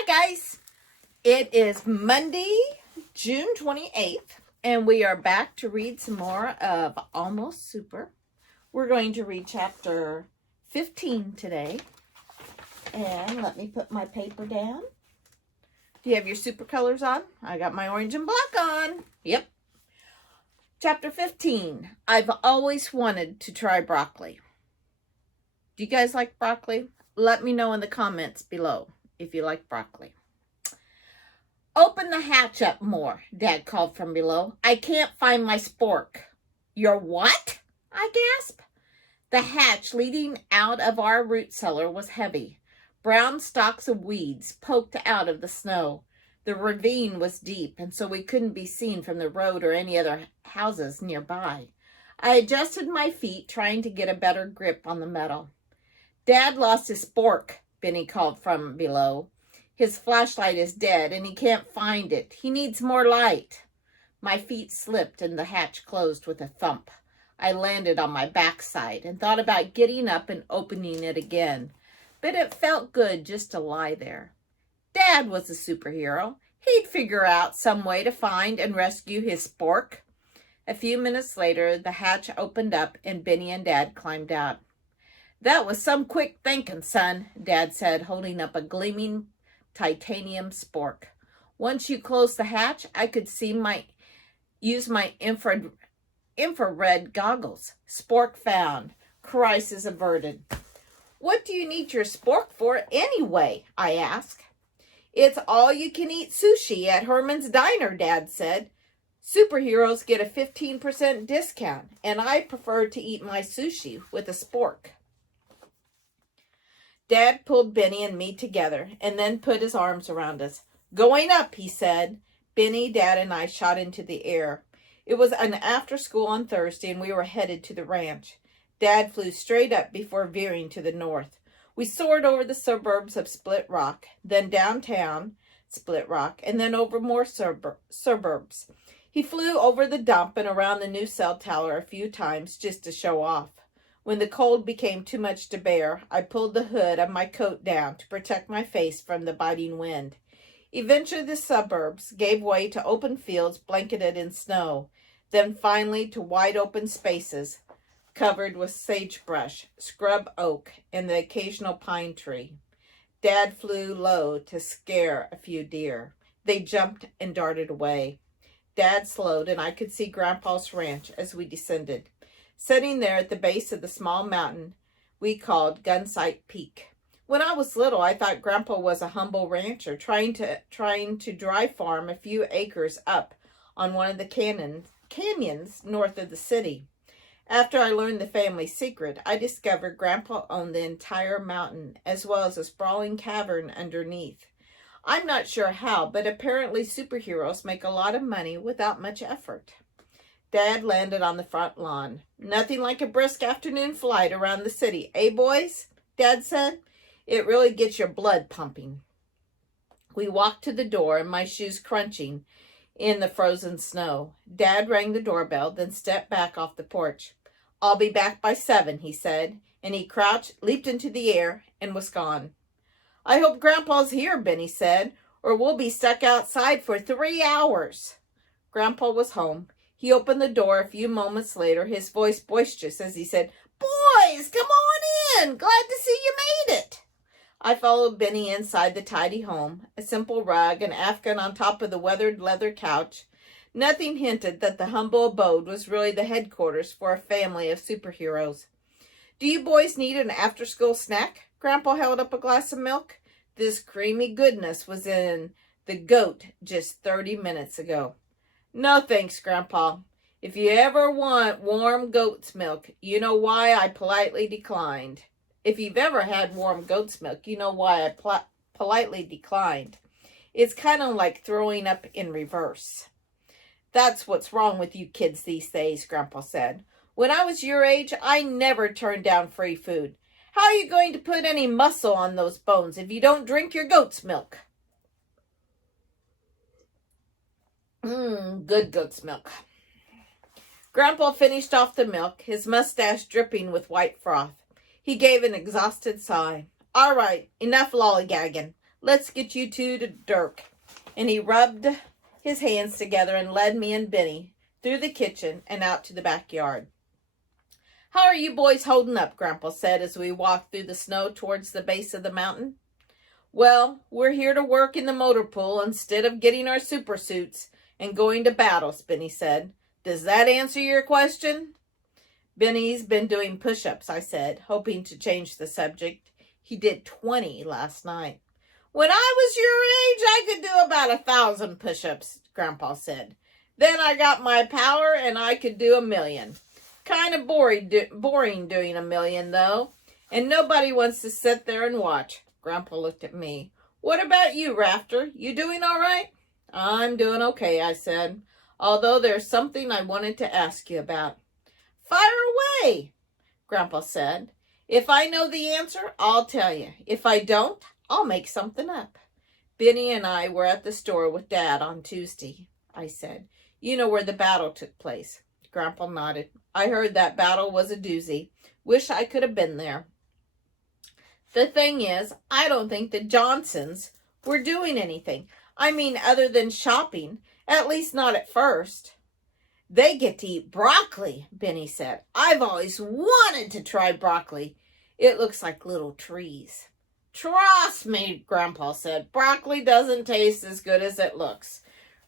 Hi guys, it is Monday, June 28th, and we are back to read some more of Almost Super. We're going to read chapter 15 today, and let me put my paper down. Do you have your super colors on? I got my orange and black on. Yep. Chapter 15, I've always wanted to try broccoli. Do you guys like broccoli? Let me know in the comments below if you like broccoli. Open the hatch up more, Dad called from below. I can't find my spork. Your what? I gasped. The hatch leading out of our root cellar was heavy. Brown stalks of weeds poked out of the snow. The ravine was deep, and so we couldn't be seen from the road or any other houses nearby. I adjusted my feet, trying to get a better grip on the metal. Dad lost his spork, Benny called from below. His flashlight is dead, and he can't find it. He needs more light. My feet slipped, and the hatch closed with a thump. I landed on my backside and thought about getting up and opening it again, but it felt good just to lie there. Dad was a superhero. He'd figure out some way to find and rescue his spork. A few minutes later, the hatch opened up, and Benny and Dad climbed out. That was some quick thinking, son, Dad said, holding up a gleaming titanium spork. Once you closed the hatch, I could use my infrared goggles. Spork found. Crisis averted. What do you need your spork for anyway? I asked. It's all you can eat sushi at Herman's Diner, Dad said. Superheroes get a 15% discount, and I prefer to eat my sushi with a spork. Dad pulled Benny and me together and then put his arms around us. Going up, he said. Benny, Dad, and I shot into the air. It was an after school on Thursday, and we were headed to the ranch. Dad flew straight up before veering to the north. We soared over the suburbs of Split Rock, then downtown Split Rock, and then over more suburbs. He flew over the dump and around the new cell tower a few times just to show off. When the cold became too much to bear, I pulled the hood of my coat down to protect my face from the biting wind. Eventually, the suburbs gave way to open fields blanketed in snow, then finally to wide open spaces covered with sagebrush, scrub oak, and the occasional pine tree. Dad flew low to scare a few deer. They jumped and darted away. Dad slowed, and I could see Grandpa's ranch as we descended. Sitting there at the base of the small mountain we called Gunsight Peak. When I was little, I thought Grandpa was a humble rancher trying to dry farm a few acres up on one of the canyons north of the city. After I learned the family secret, I discovered Grandpa owned the entire mountain, as well as a sprawling cavern underneath. I'm not sure how, but apparently superheroes make a lot of money without much effort. Dad landed on the front lawn. Nothing like a brisk afternoon flight around the city, eh, boys? Dad said. It really gets your blood pumping. We walked to the door, and my shoes crunching in the frozen snow. Dad rang the doorbell, then stepped back off the porch. I'll be back by 7, he said, and he crouched, leaped into the air, and was gone. I hope Grandpa's here, Benny said, or we'll be stuck outside for 3 hours. Grandpa was home. He opened the door a few moments later, his voice boisterous as he said, Boys, come on in. Glad to see you made it. I followed Benny inside the tidy home, a simple rug, an afghan on top of the weathered leather couch. Nothing hinted that the humble abode was really the headquarters for a family of superheroes. Do you boys need an after-school snack? Grandpa held up a glass of milk. This creamy goodness was in the goat just 30 minutes ago. No thanks, Grandpa. If you ever want warm goat's milk, you know why I politely declined. If you've ever had warm goat's milk, you know why I politely declined. It's kind of like throwing up in reverse. That's what's wrong with you kids these days, Grandpa said. When I was your age, I never turned down free food. How are you going to put any muscle on those bones if you don't drink your goat's milk? Good goat's milk. Grandpa finished off the milk, his mustache dripping with white froth. He gave an exhausted sigh. All right, enough lollygagging. Let's get you two to Dirk. And he rubbed his hands together and led me and Benny through the kitchen and out to the backyard. How are you boys holding up, Grandpa said as we walked through the snow towards the base of the mountain. Well, we're here to work in the motor pool instead of getting our super suits and going to battles, Benny said. Does that answer your question? Benny's been doing push-ups, I said, hoping to change the subject. He did 20 last night. When I was your age, I could do about 1,000 push-ups, Grandpa said. Then I got my power and I could do 1,000,000. Kind of boring doing 1,000,000, though. And nobody wants to sit there and watch. Grandpa looked at me. What about you, Rafter? You doing all right? I'm doing okay, I said. Although there's something I wanted to ask you about. Fire away, Grandpa said. If I know the answer, I'll tell you. If I don't, I'll make something up. Benny and I were at the store with Dad on Tuesday, I said. You know where the battle took place. Grandpa nodded. I heard that battle was a doozy. Wish I could have been there. The thing is, I don't think the Johnsons were doing anything. I mean, other than shopping. At least not at first. They get to eat broccoli, Benny said. I've always wanted to try broccoli. It looks like little trees. Trust me, Grandpa said. Broccoli doesn't taste as good as it looks.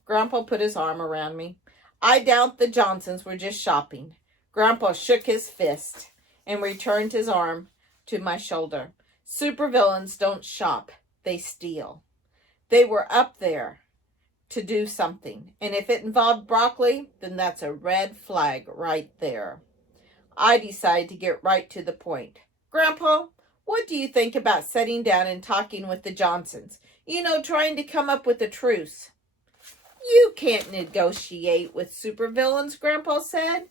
Grandpa put his arm around me. I doubt the Johnsons were just shopping. Grandpa shook his fist and returned his arm to my shoulder. Supervillains don't shop. They steal. They were up there to do something. And if it involved broccoli, then that's a red flag right there. I decided to get right to the point. Grandpa, what do you think about sitting down and talking with the Johnsons? You know, trying to come up with a truce. You can't negotiate with supervillains, Grandpa said.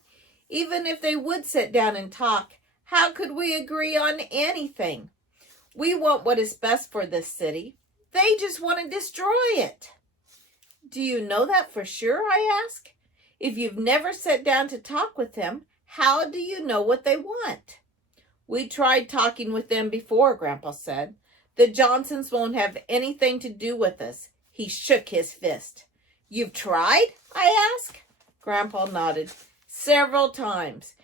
Even if they would sit down and talk, how could we agree on anything? We want what is best for this city. They just want to destroy it. Do you know that for sure, I ask? If you've never sat down to talk with them, how do you know what they want? We tried talking with them before, Grandpa said. The Johnsons won't have anything to do with us. He shook his fist. You've tried? I asked. Grandpa nodded. Several times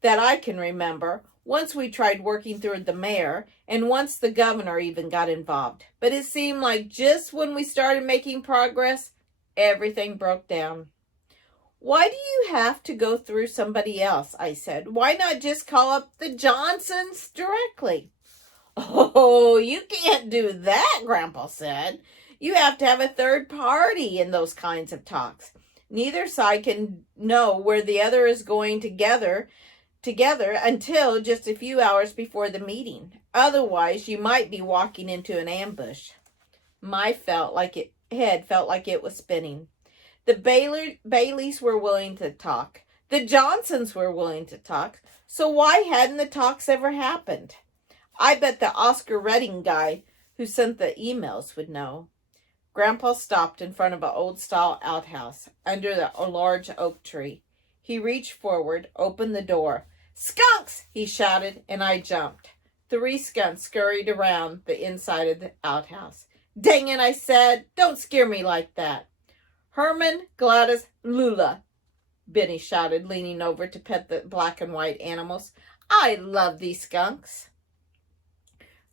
that I can remember. Once we tried working through the mayor, and once the governor even got involved. But it seemed like just when we started making progress, everything broke down. Why do you have to go through somebody else? I said. Why not just call up the Johnsons directly? Oh, you can't do that, Grandpa said. You have to have a third party in those kinds of talks. Neither side can know where the other is going together until just a few hours before the meeting. Otherwise, you might be walking into an ambush. My head felt like it was spinning. The Baileys were willing to talk. The Johnsons were willing to talk. So why hadn't the talks ever happened? I bet the Oscar Redding guy who sent the emails would know. Grandpa stopped in front of an old-style outhouse under a large oak tree. He reached forward, opened the door. Skunks! He shouted, and I jumped. 3 skunks scurried around the inside of the outhouse. Dang it, I said. Don't scare me like that. Herman, Gladys, Lula, Benny shouted, leaning over to pet the black and white animals. I love these skunks.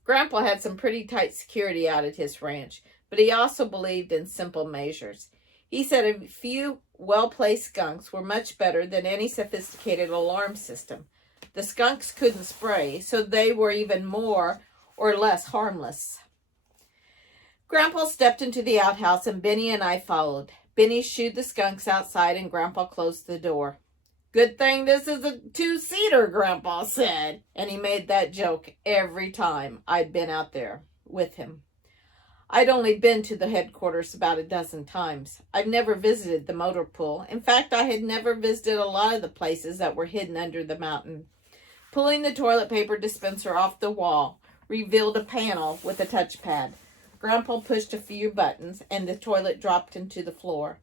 Grandpa had some pretty tight security out at his ranch, but he also believed in simple measures. He said a few well-placed skunks were much better than any sophisticated alarm system. The skunks couldn't spray, so they were even more or less harmless. Grandpa stepped into the outhouse, and Benny and I followed. Benny shooed the skunks outside, and Grandpa closed the door. Good thing this is a 2-seater, Grandpa said. And he made that joke every time I'd been out there with him. I'd only been to the headquarters about a dozen times. I'd never visited the motor pool. In fact, I had never visited a lot of the places that were hidden under the mountain. Pulling the toilet paper dispenser off the wall revealed a panel with a touchpad. Grandpa pushed a few buttons, and the toilet dropped into the floor.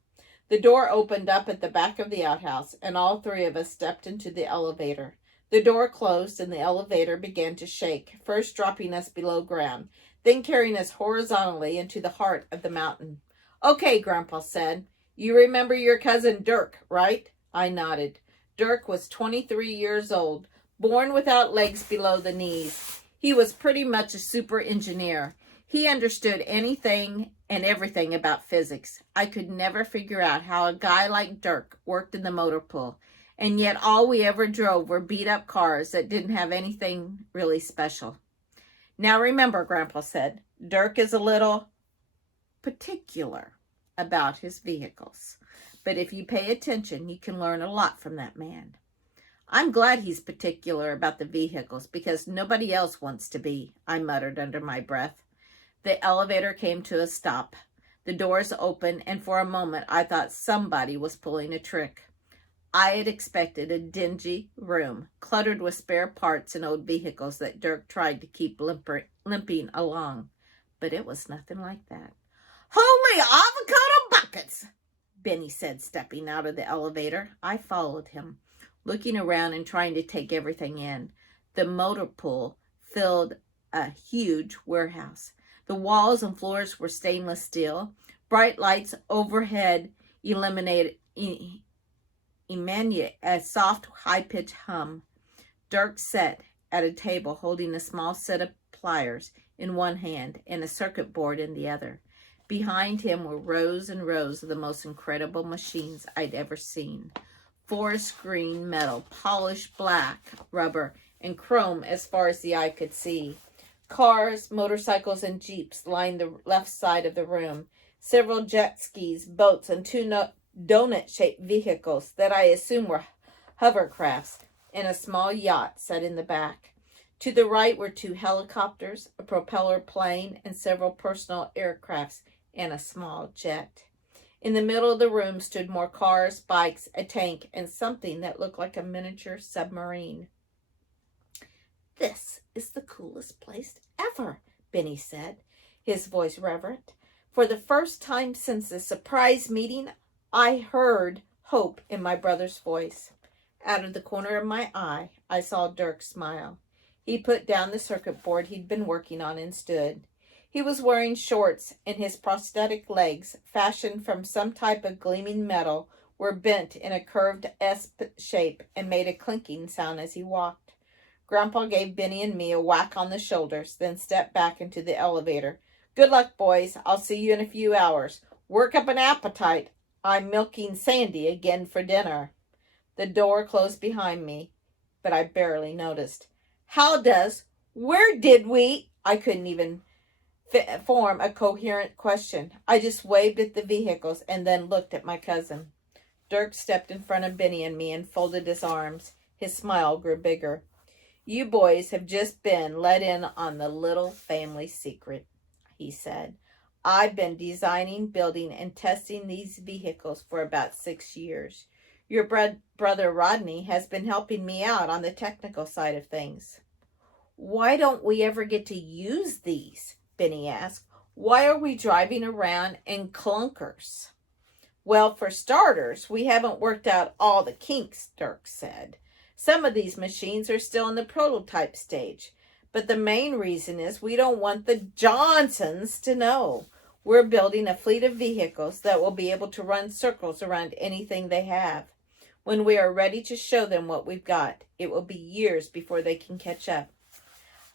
The door opened up at the back of the outhouse, and all 3 of us stepped into the elevator. The door closed, and the elevator began to shake, first dropping us below ground. then carrying us horizontally into the heart of the mountain. Okay, Grandpa said. You remember your cousin Dirk, right? I nodded. Dirk was 23 years old, born without legs below the knees. He was pretty much a super engineer. He understood anything and everything about physics. I could never figure out how a guy like Dirk worked in the motor pool, and yet all we ever drove were beat-up cars that didn't have anything really special. Now remember, Grandpa said, Dirk is a little particular about his vehicles. But if you pay attention, you can learn a lot from that man. I'm glad he's particular about the vehicles because nobody else wants to be, I muttered under my breath. The elevator came to a stop. The doors opened, and for a moment I thought somebody was pulling a trick. I had expected a dingy room, cluttered with spare parts and old vehicles that Dirk tried to keep limping along. But it was nothing like that. Holy avocado buckets! Benny said, stepping out of the elevator. I followed him, looking around and trying to take everything in. The motor pool filled a huge warehouse. The walls and floors were stainless steel. Bright lights overhead emanated a soft, high-pitched hum. Dirk sat at a table holding a small set of pliers in one hand and a circuit board in the other. Behind him were rows and rows of the most incredible machines I'd ever seen. Forest green metal, polished black rubber, and chrome as far as the eye could see. Cars, motorcycles, and jeeps lined the left side of the room. Several jet skis, boats, and two donut-shaped vehicles that I assume were hovercrafts, and a small yacht set in the back. To the right were two helicopters, a propeller plane, and several personal aircrafts, and a small jet. In the middle of the room stood more cars, bikes, a tank, and something that looked like a miniature submarine. This is the coolest place ever, Benny said, his voice reverent. For the first time since the surprise meeting, I heard hope in my brother's voice. Out of the corner of my eye, I saw Dirk smile. He put down the circuit board he'd been working on and stood. He was wearing shorts, and his prosthetic legs, fashioned from some type of gleaming metal, were bent in a curved S shape and made a clinking sound as he walked. Grandpa gave Benny and me a whack on the shoulders, then stepped back into the elevator. Good luck, boys. I'll see you in a few hours. Work up an appetite. I'm milking Sandy again for dinner. The door closed behind me, but I barely noticed. Where did we? I couldn't even form a coherent question. I just waved at the vehicles and then looked at my cousin. Dirk stepped in front of Benny and me and folded his arms. His smile grew bigger. You boys have just been let in on the little family secret, he said. I've been designing, building, and testing these vehicles for about 6 years. Your brother Rodney has been helping me out on the technical side of things. Why don't we ever get to use these? Benny asked. Why are we driving around in clunkers? Well, for starters, we haven't worked out all the kinks, Dirk said. Some of these machines are still in the prototype stage, but the main reason is we don't want the Johnsons to know. We're building a fleet of vehicles that will be able to run circles around anything they have. When we are ready to show them what we've got, it will be years before they can catch up.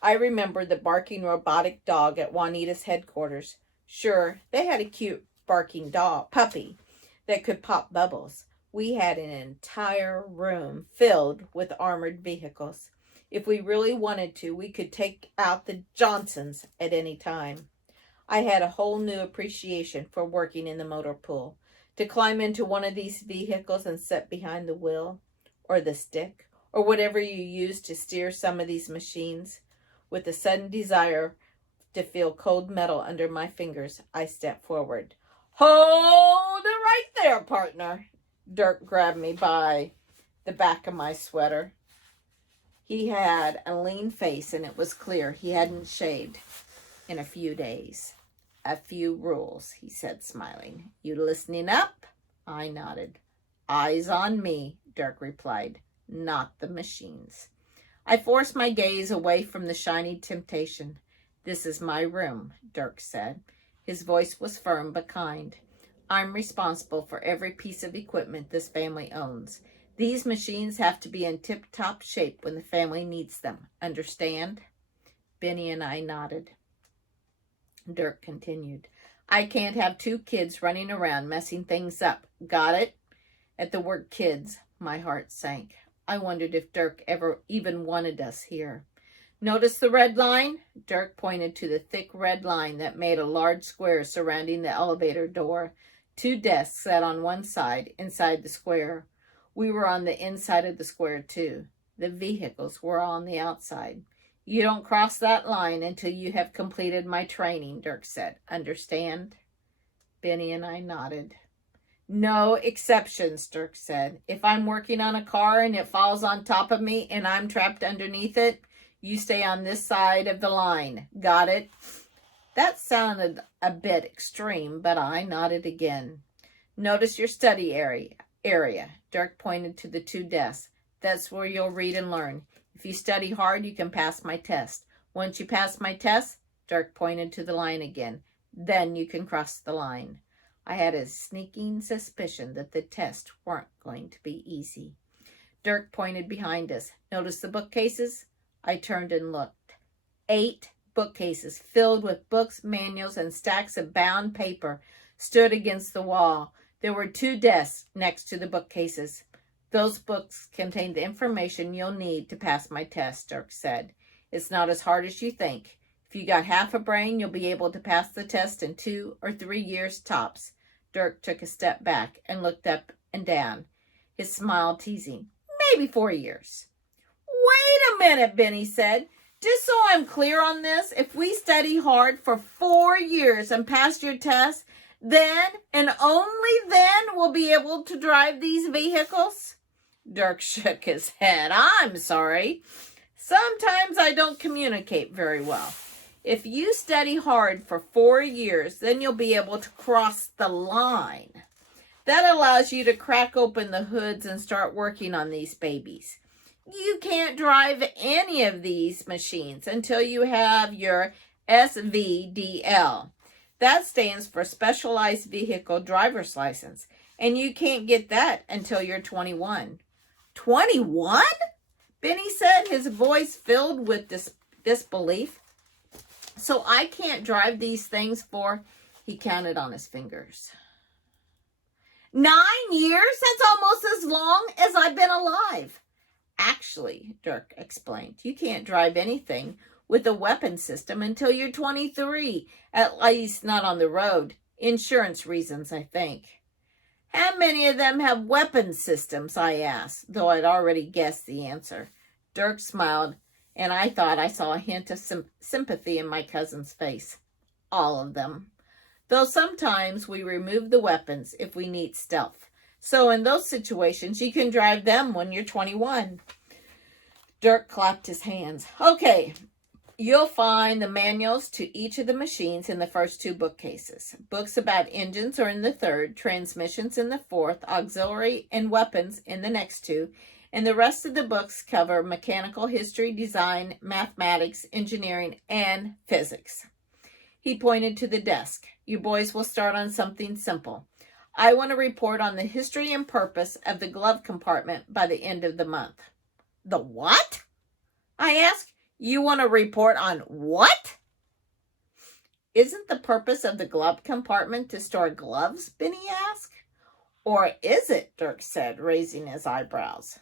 I remember the barking robotic dog at Juanita's headquarters. Sure, they had a cute barking puppy that could pop bubbles. We had an entire room filled with armored vehicles. If we really wanted to, we could take out the Johnsons at any time. I had a whole new appreciation for working in the motor pool. To climb into one of these vehicles and sit behind the wheel, or the stick, or whatever you use to steer some of these machines. With a sudden desire to feel cold metal under my fingers, I stepped forward. Hold it right there, partner. Dirk grabbed me by the back of my sweater. He had a lean face, and it was clear he hadn't shaved in a few days. A few rules, he said, smiling. You listening up? I nodded. Eyes on me, Dirk replied, not the machines. I forced my gaze away from the shiny temptation. This is my room, Dirk said. His voice was firm but kind. I'm responsible for every piece of equipment this family owns. These machines have to be in tip-top shape when the family needs them. Understand? Benny and I nodded. Dirk continued. I can't have 2 kids running around messing things up. Got it? At the word kids, my heart sank. I wondered if Dirk ever even wanted us here. Notice the red line? Dirk pointed to the thick red line that made a large square surrounding the elevator door. 2 desks sat on one side, inside the square. We were on the inside of the square, too. The vehicles were on the outside. You don't cross that line until you have completed my training, Dirk said. Understand? Benny and I nodded. No exceptions, Dirk said. If I'm working on a car and it falls on top of me and I'm trapped underneath it, you stay on this side of the line. Got it? That sounded a bit extreme, but I nodded again. Notice your study area. Dirk pointed to the 2 desks. That's where you'll read and learn. If you study hard, you can pass my test. Once you pass my test, Dirk pointed to the line again, then you can cross the line. I had a sneaking suspicion that the tests weren't going to be easy. Dirk pointed behind us. Notice the bookcases? I turned and looked. 8 bookcases filled with books, manuals, and stacks of bound paper stood against the wall. There were 2 desks next to the bookcases. Those books contain the information you'll need to pass my test, Dirk said. It's not as hard as you think. If you got half a brain, you'll be able to pass the test in 2 or 3 years tops. Dirk took a step back and looked up and down, his smile teasing. Maybe 4 years. Wait a minute, Benny said. Just so I'm clear on this, if we study hard for 4 years and pass your test, then and only then we'll be able to drive these vehicles? Dirk shook his head. I'm sorry. Sometimes I don't communicate very well. If you study hard for 4 years, then you'll be able to cross the line. That allows you to crack open the hoods and start working on these babies. You can't drive any of these machines until you have your SVDL. That stands for Specialized Vehicle Driver's License, and you can't get that until you're 21. 21? Benny said, his voice filled with disbelief. So I can't drive these things for, he counted on his fingers. 9 years? That's almost as long as I've been alive. Actually, Dirk explained, you can't drive anything with a weapon system until you're 23, at least not on the road. Insurance reasons, I think. How many of them have weapon systems, I asked, though I'd already guessed the answer. Dirk smiled, and I thought I saw a hint of sympathy in my cousin's face. All of them. Though sometimes we remove the weapons if we need stealth. So in those situations, you can drive them when you're 21. Dirk clapped his hands. Okay, you'll find the manuals to each of the machines in the first 2 bookcases. Books about engines are in the 3rd, transmissions in the 4th, auxiliary and weapons in the next 2, and the rest of the books cover mechanical history, design, mathematics, engineering, and physics. He pointed to the desk. You boys will start on something simple. I want to report on the history and purpose of the glove compartment by the end of the month. The what? I asked. You want to report on what? Isn't the purpose of the glove compartment to store gloves? Benny asked. Or is it? Dirk said, raising his eyebrows.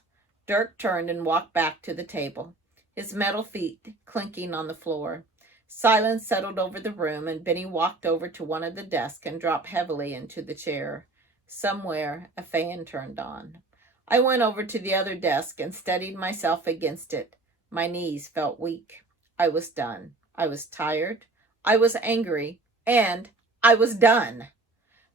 Dirk turned and walked back to the table, his metal feet clinking on the floor. Silence settled over the room, and Benny walked over to one of the desks and dropped heavily into the chair. Somewhere, a fan turned on. I went over to the other desk and steadied myself against it. My knees felt weak. I was done. I was tired. I was angry. And I was done.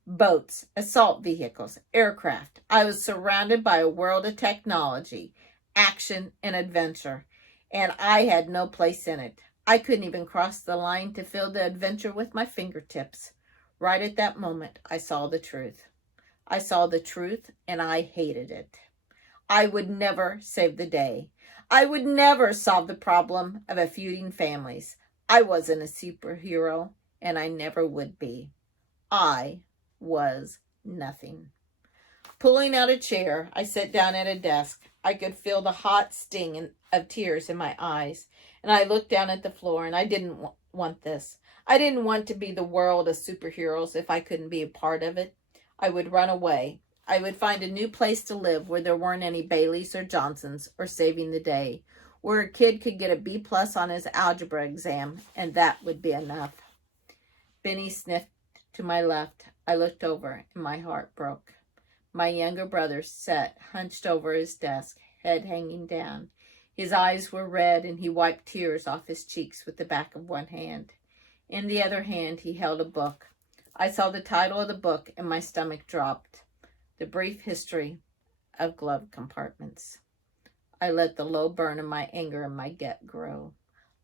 Boats, assault vehicles, aircraft. I was surrounded by a world of technology, action, and adventure, and I had no place in it. I couldn't even cross the line to feel the adventure with my fingertips. Right at that moment, I saw the truth. I saw the truth, and I hated it. I would never save the day. I would never solve the problem of feuding families. I wasn't a superhero, and I never would be. I was nothing. Pulling out a chair, I sat down at a desk. I could feel the hot sting of tears in my eyes, and I looked down at the floor, and I didn't want this. I didn't want to be the world of superheroes if I couldn't be a part of it. I would run away. I would find a new place to live where there weren't any Baileys or Johnsons or saving the day, where a kid could get a B+ on his algebra exam, and that would be enough. Benny sniffed to my left. I looked over, and my heart broke. My younger brother sat hunched over his desk, head hanging down. His eyes were red, and he wiped tears off his cheeks with the back of one hand. In the other hand, he held a book. I saw the title of the book, and my stomach dropped. The Brief History of Glove Compartments. I let the low burn of my anger in my gut grow.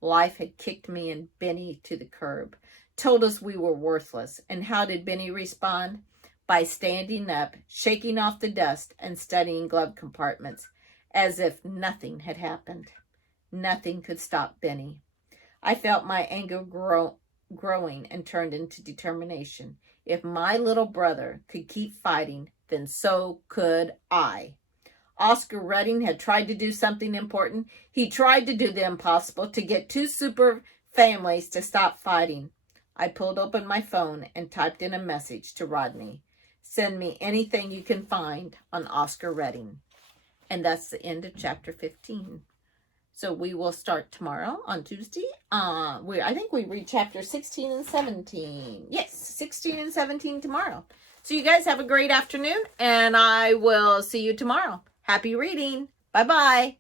Life had kicked me and Benny to the curb, told us we were worthless. And how did Benny respond? By standing up, shaking off the dust, and studying glove compartments, as if nothing had happened. Nothing could stop Benny. I felt my anger growing and turned into determination. If my little brother could keep fighting, then so could I. Oscar Redding had tried to do something important. He tried to do the impossible, to get 2 super families to stop fighting. I pulled open my phone and typed in a message to Rodney. Send me anything you can find on Oscar Redding. And that's the end of chapter 15. So we will start tomorrow on Tuesday. I think we read chapter 16 and 17. Yes, 16 and 17 tomorrow. So you guys have a great afternoon, and I will see you tomorrow. Happy reading. Bye-bye.